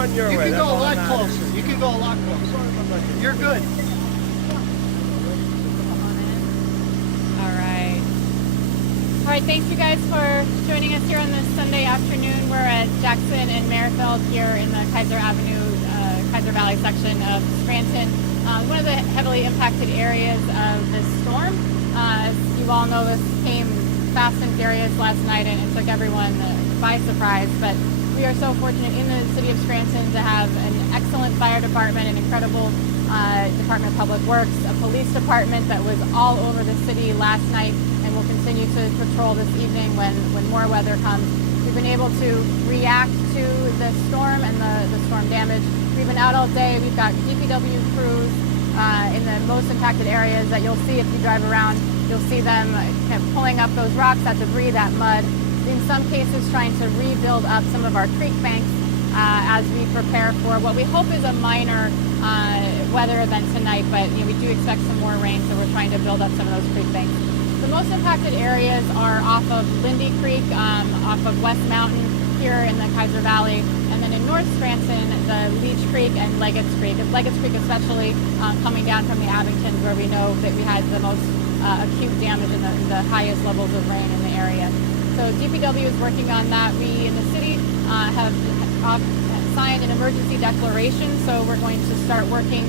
on your way. You can That's go a all lot that matters. closer. You can go a lot closer. You're good. All right, thanks you guys for joining us here on this Sunday afternoon. We're at Jackson and Merrifield here in the Kaiser Avenue, Kaiser Valley section of Scranton. One of the heavily impacted areas of this storm. As you all know, this came fast and furious last night and took everyone by surprise. But we are so fortunate in the city of Scranton to have an excellent fire department, an incredible Department of Public Works, a police department that was all over the city last night and will continue to patrol this evening when more weather comes. We've been able to react to the storm and the storm damage. We've been out all day. We've got DPW crews in the most impacted areas that you'll see if you drive around. You'll see them kind of pulling up those rocks, that debris, that mud. In some cases, trying to rebuild up some of our creek banks as we prepare for what we hope is a minor weather event tonight, but we do expect some more rain, so we're trying to build up some of those creek banks. The most impacted areas are off of Lindy Creek, off of West Mountain here in the Kaiser Valley, and then in North Scranton, the Leech Creek and Leggett's Creek. Leggett's Creek especially coming down from the Abingtons, where we know that we had the most acute damage and the highest levels of rain in the area. So DPW is working on that. We in the city have signed an emergency declaration, so we're going to start working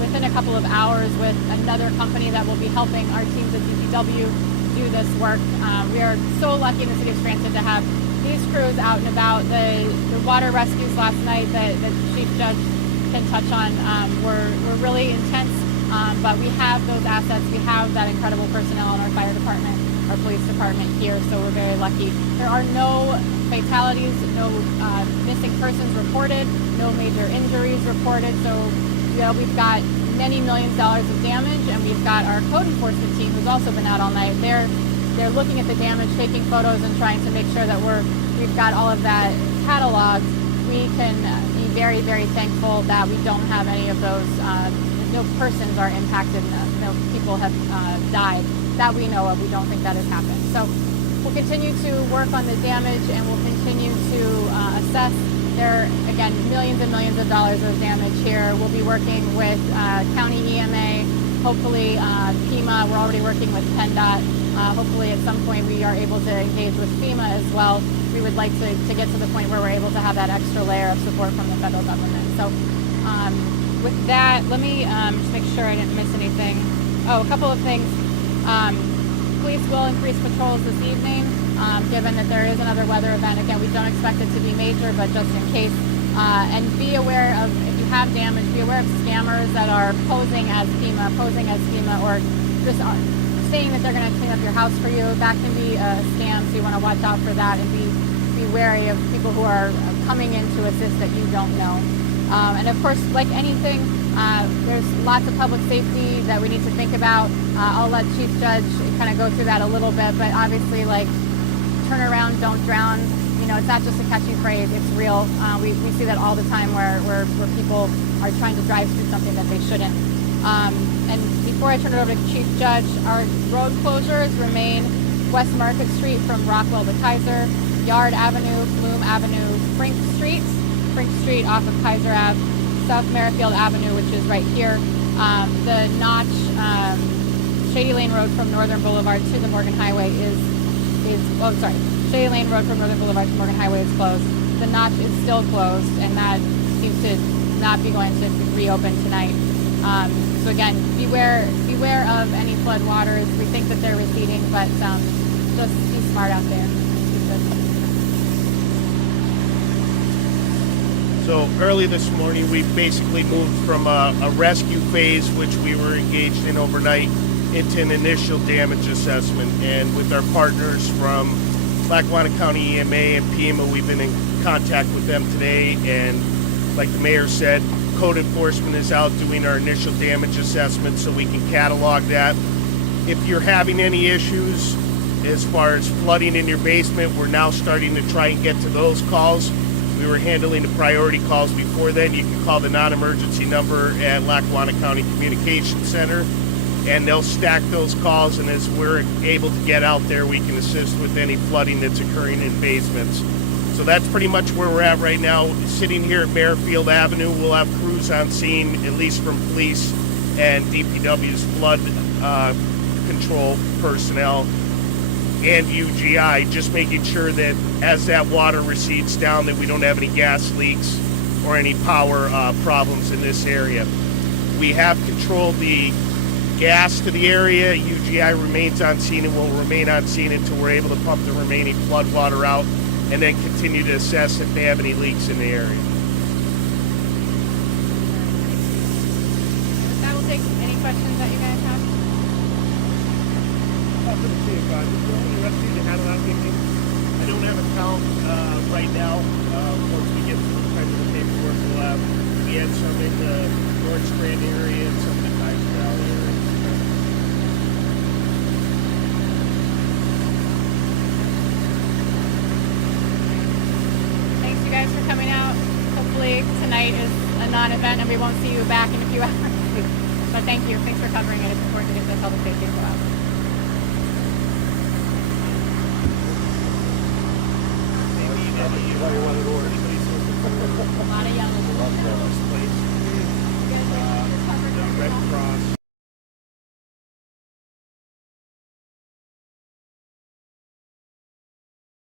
within a couple of hours with another company that will be helping our teams at DPW do this work. We are so lucky in the city of Scranton to have these crews out and about. The water rescues last night that the Chief Judge can touch on were really intense, but we have those assets. We have that incredible personnel in our fire department, our police department here, so we're very lucky. There are no fatalities, no missing persons reported, no major injuries reported, so we've got many millions of dollars of damage, and we've got our code enforcement team who's also been out all night. They're looking at the damage, taking photos, and trying to make sure that we've got all of that cataloged. We can be very, very thankful that we don't have any of those, no persons are impacted, no people have died that we know of. We don't think that has happened. So we'll continue to work on the damage, and we'll continue to assess. There are, again, millions and millions of dollars of damage here. We'll be working with County EMA, hopefully FEMA. We're already working with PennDOT. Hopefully at some point we are able to engage with FEMA as well. We would like to get to the point where we're able to have that extra layer of support from the federal government. So with that, let me just make sure I didn't miss anything. Oh, a couple of things. Police will increase patrols this evening, given that there is another weather event. Again, we don't expect it to be major, but just in case. And be aware of, if you have damage, be aware of scammers that are posing as FEMA, or just saying that they're going to clean up your house for you. That can be a scam, so you want to watch out for that and be wary of people who are coming in to assist that you don't know. And of course, like anything, there's lots of public safety that we need to think about. I'll let Chief Judge kind of go through that a little bit, but obviously, like, turn around, don't drown. It's not just a catchy phrase, it's real. We see that all the time where people are trying to drive through something that they shouldn't. And before I turn it over to Chief Judge, our road closures remain West Market Street from Rockwell to Kaiser, Yard Avenue, Flume Avenue, Frink Street off of Kaiser Ave, South Merrifield Avenue, which is right here, the Notch, Shady Lane Road from Northern Boulevard to the Morgan Highway Shady Lane Road from Northern Boulevard to Morgan Highway is closed. The Notch is still closed, and that seems to not be going to reopen tonight. So again, beware of any flood waters. We think that they're receding, but just be smart out there. So early this morning, we basically moved from a rescue phase, which we were engaged in overnight, into an initial damage assessment. And with our partners from Lackawanna County EMA and FEMA, we've been in contact with them today. And like the mayor said, code enforcement is out doing our initial damage assessment so we can catalog that. If you're having any issues as far as flooding in your basement, we're now starting to try and get to those calls. We were handling the priority calls before then. You can call the non-emergency number at Lackawanna County Communications Center, and they'll stack those calls, and as we're able to get out there, we can assist with any flooding that's occurring in basements. So that's pretty much where we're at right now. Sitting here at Merrifield Avenue, we'll have crews on scene, at least from police and DPW's flood control personnel and UGI, just making sure that as that water recedes down that we don't have any gas leaks or any power problems in this area. We have controlled the gas to the area. UGI remains on scene and will remain on scene until we're able to pump the remaining flood water out and then continue to assess if they have any leaks in the area. That will take any questions that you guys have. I don't have a count right now. Once we get through kind of the paperwork, we'll have. We had some in the North Scranton area and some in the Kaiser Valley area. Thanks you guys for coming out. Hopefully tonight is a non-event and we won't see you back in a few hours. But thank you. Thanks for covering it. It's important to get the public safety info out. A lot of yellow.